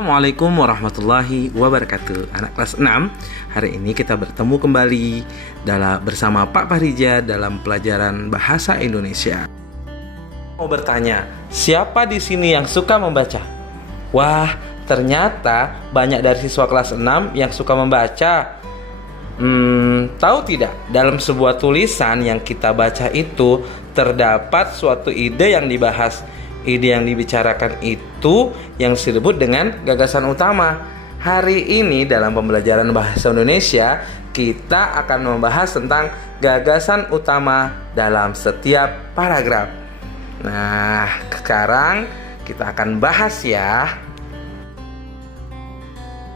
Assalamualaikum warahmatullahi wabarakatuh. Anak kelas 6, hari ini kita bertemu kembali bersama Pak Fahrija dalam pelajaran Bahasa Indonesia. Mau bertanya, siapa di sini yang suka membaca? Wah, ternyata banyak dari siswa kelas 6 yang suka membaca. Tahu tidak, dalam sebuah tulisan yang kita baca itu terdapat suatu ide yang dibahas. Ide yang dibicarakan itu yang disebut dengan gagasan utama. Hari ini dalam pembelajaran Bahasa Indonesia, kita akan membahas tentang gagasan utama dalam setiap paragraf. Nah, sekarang kita akan bahas ya.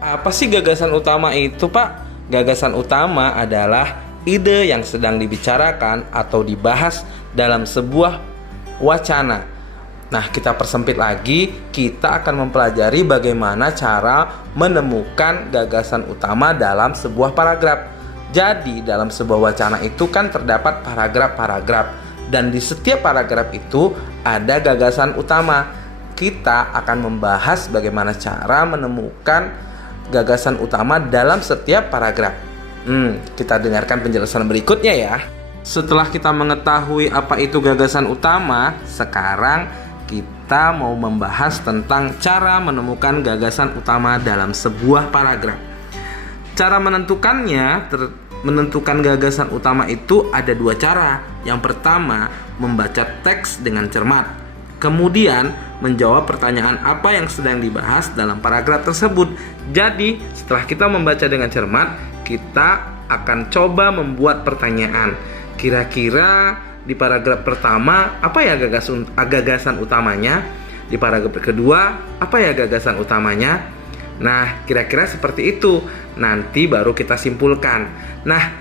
Apa sih gagasan utama itu, Pak? Gagasan utama adalah ide yang sedang dibicarakan atau dibahas dalam sebuah wacana. Nah, kita persempit lagi, kita akan mempelajari bagaimana cara menemukan gagasan utama dalam sebuah paragraf. Jadi, dalam sebuah wacana itu kan terdapat paragraf-paragraf, dan di setiap paragraf itu ada gagasan utama. Kita akan membahas bagaimana cara menemukan gagasan utama dalam setiap paragraf. Kita dengarkan penjelasan berikutnya ya. Setelah kita mengetahui apa itu gagasan utama, sekarang kita mau membahas tentang cara menemukan gagasan utama dalam sebuah paragraf. Cara menentukan gagasan utama itu ada dua cara. Yang pertama, membaca teks dengan cermat. Kemudian, menjawab pertanyaan apa yang sedang dibahas dalam paragraf tersebut. Jadi, setelah kita membaca dengan cermat, kita akan coba membuat pertanyaan. Kira-kira di paragraf pertama, apa ya gagasan utamanya? Di paragraf kedua, apa ya gagasan utamanya? Nah, kira-kira seperti itu. Nanti baru kita simpulkan. Nah,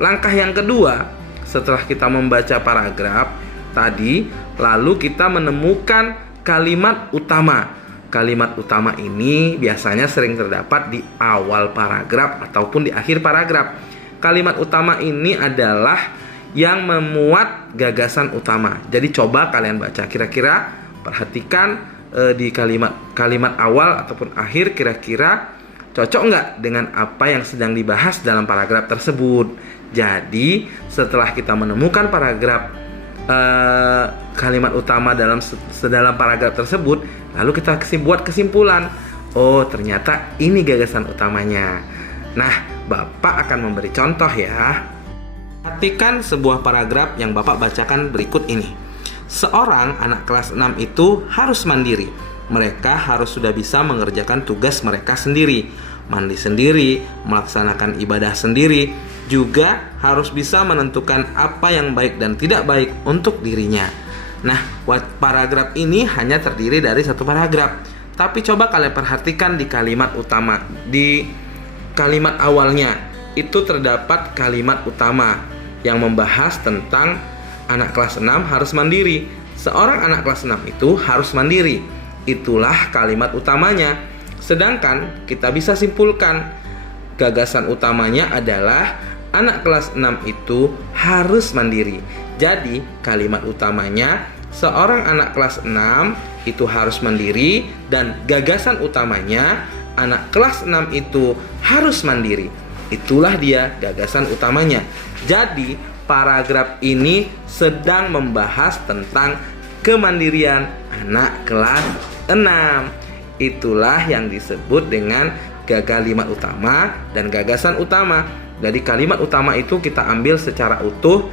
langkah yang kedua, setelah kita membaca paragraf tadi, lalu kita menemukan kalimat utama. Kalimat utama ini biasanya sering terdapat di awal paragraf ataupun di akhir paragraf. Kalimat utama ini adalah yang memuat gagasan utama. Jadi coba kalian baca, kira-kira perhatikan di kalimat awal ataupun akhir, kira-kira cocok nggak dengan apa yang sedang dibahas dalam paragraf tersebut. Jadi setelah kita menemukan kalimat utama dalam paragraf tersebut, lalu kita buat kesimpulan. Oh, ternyata ini gagasan utamanya. Nah, Bapak akan memberi contoh ya. Perhatikan sebuah paragraf yang Bapak bacakan berikut ini. Seorang anak kelas 6 itu harus mandiri. Mereka harus sudah bisa mengerjakan tugas mereka sendiri, mandi sendiri, melaksanakan ibadah sendiri, juga harus bisa menentukan apa yang baik dan tidak baik untuk dirinya. Nah, paragraf ini hanya terdiri dari satu paragraf. Tapi coba kalian perhatikan di kalimat utama. Di kalimat awalnya itu terdapat kalimat utama yang membahas tentang anak kelas 6 harus mandiri. Seorang anak kelas 6 itu harus mandiri. Itulah kalimat utamanya. Sedangkan kita bisa simpulkan gagasan utamanya adalah anak kelas 6 itu harus mandiri. Jadi kalimat utamanya seorang anak kelas 6 itu harus mandiri, dan gagasan utamanya anak kelas 6 itu harus mandiri. Itulah dia gagasan utamanya. Jadi paragraf ini sedang membahas tentang kemandirian anak kelas 6. Itulah yang disebut dengan kalimat utama dan gagasan utama. Jadi kalimat utama itu kita ambil secara utuh,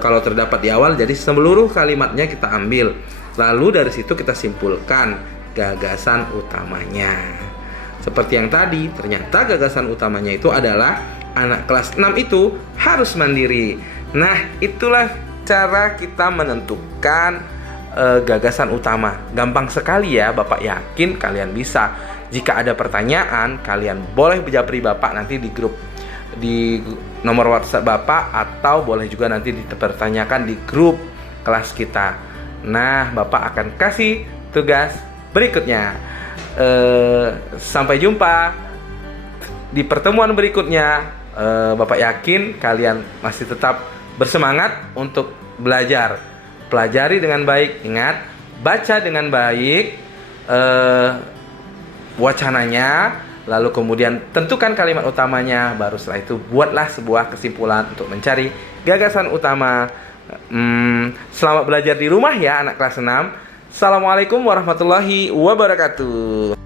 kalau terdapat di awal, jadi seluruh kalimatnya kita ambil. Lalu dari situ kita simpulkan gagasan utamanya. Seperti yang tadi, ternyata gagasan utamanya itu adalah anak kelas 6 itu harus mandiri. Nah, itulah cara kita menentukan gagasan utama. Gampang sekali ya, Bapak yakin kalian bisa. Jika ada pertanyaan, kalian boleh japri Bapak nanti di grup, di nomor WhatsApp Bapak, atau boleh juga nanti dipertanyakan di grup kelas kita. Nah, Bapak akan kasih tugas berikutnya. Sampai jumpa di pertemuan berikutnya. Bapak yakin kalian masih tetap bersemangat untuk belajar. Pelajari dengan baik, ingat, baca dengan baik, wacananya, lalu kemudian tentukan kalimat utamanya, baru setelah itu buatlah sebuah kesimpulan untuk mencari gagasan utama. Selamat belajar di rumah ya anak kelas 6. Assalamualaikum warahmatullahi wabarakatuh.